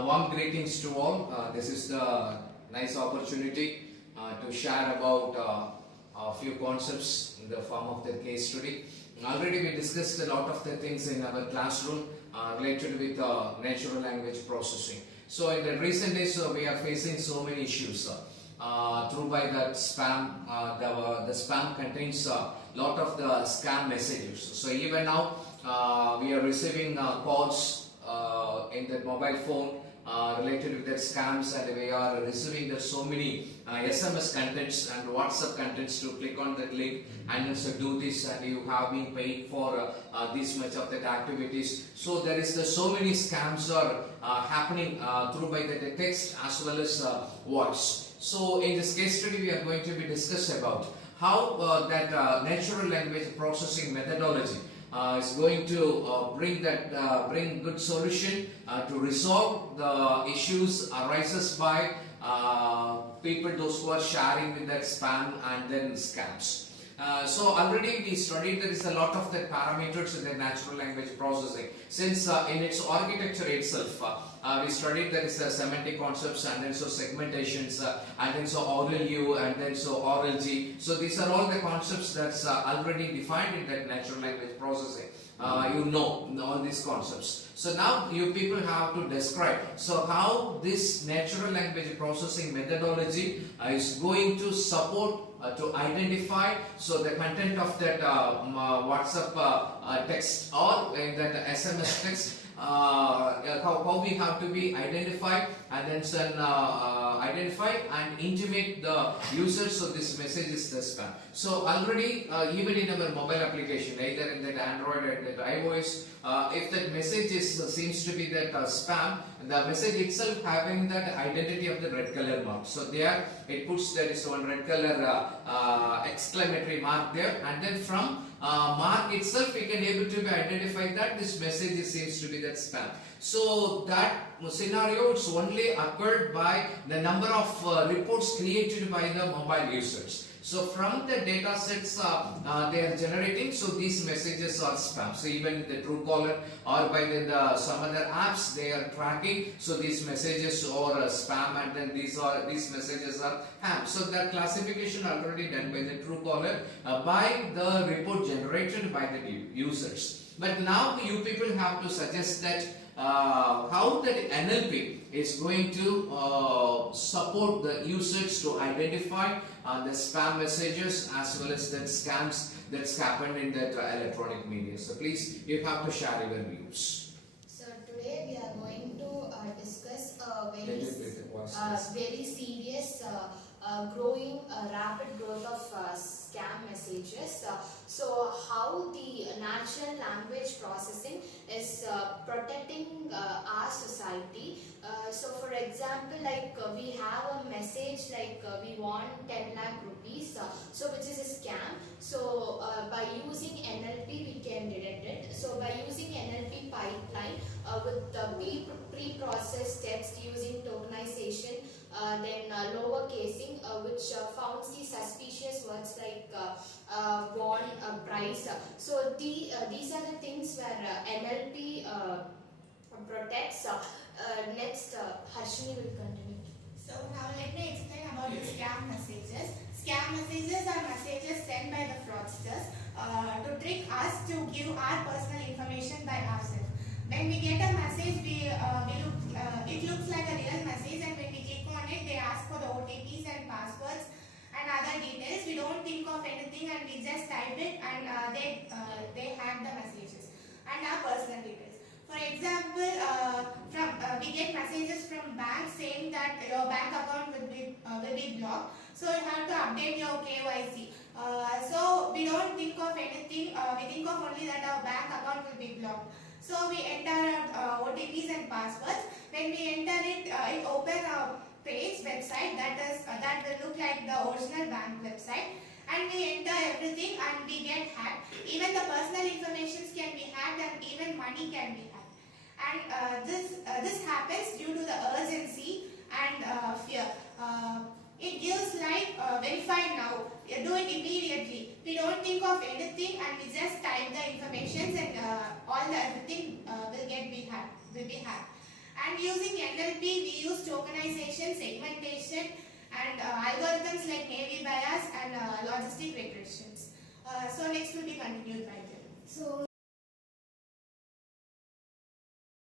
Warm greetings to all. This is the nice opportunity to share about a few concepts in the form of the case study. Already we discussed a lot of the things in our classroom related with natural language processing. So in the recent days we are facing so many issues. Through by that spam, the spam contains a lot of the scam messages. So even now we are receiving calls in the mobile phone related with that scams, and we are receiving so many SMS contents and WhatsApp contents to click on that link and also do this, and you have been paid for this much of that activities. So there is so many scams are happening through by the text as well as voice. So in this case study we are going to be discuss about how that natural language processing methodology is going to bring good solution to resolve the issues arises by people those who are sharing with that spam and then scams. So already we studied there is a lot of the parameters in the natural language processing. Since in its architecture itself, we studied there is semantic concepts and then so segmentations and then so oral U and then so oral G. So these are all the concepts that's already defined in that natural language processing. You know all these concepts. So now you people have to describe so how this natural language processing methodology is going to support to identify so the content of that WhatsApp text or in that SMS text, how we have to be identified and then identify and intimate the user so this message is the spam. So already even in our mobile application, either in that Android or that iOS, if that message seems to be that spam, the message itself having that identity of the red color mark. So there it puts there is one red color exclamatory mark there, and then from mark itself we can able to be identify that this message seems to be that spam. So that scenario it's only occurred by the number of reports created by the mobile users. So from the data sets they are generating, so these messages are spam. So even the Truecaller or by some other apps they are tracking, so these messages are spam, and then these messages are ham. So that classification already done by the Truecaller by the report generated by the users. But now you people have to suggest that how that NLP is going to support the users to identify the spam messages as well as that scams that's happened in that electronic media. So please, you have to share your views. So today we are going to discuss very serious growing rapid growth of scam messages. So how the natural language processing is protecting our society. So for example, like we have a message like we want 10 lakh rupees, so which is a scam. So by using NLP we can detect it. So by using NLP pipeline with the pre-processed text using tokenization, then lower casing, which founds the suspicious words like want, price. So these are the things where NLP protects. Next, Harshini will continue. So now let me explain about the scam messages. Scam messages are messages sent by the fraudsters to trick us to give our personal information by ourselves. When we get a message, it looks like a real message, and when we click on it, they ask for the OTPs and passwords and other details. We don't think of anything and we just type it, and they hack the messages and our personal details. For example, we get messages from banks saying that your bank account will be blocked, so you have to update your KYC. So we don't think of anything, we think of only that our bank account will be blocked. So we enter OTPs and passwords. When we enter it, it opens a website that will look like the original bank website, and we enter everything and we get hacked. Even the personal information can be hacked, and even money can be hacked. And this happens due to the urgency and fear. It gives like verify now, do it immediately. We don't think of anything and we just type the information, and all the everything will be hacked. And using NLP, we use tokenization, segmentation, and algorithms like naive bias and logistic regressions. So next will be continued by them.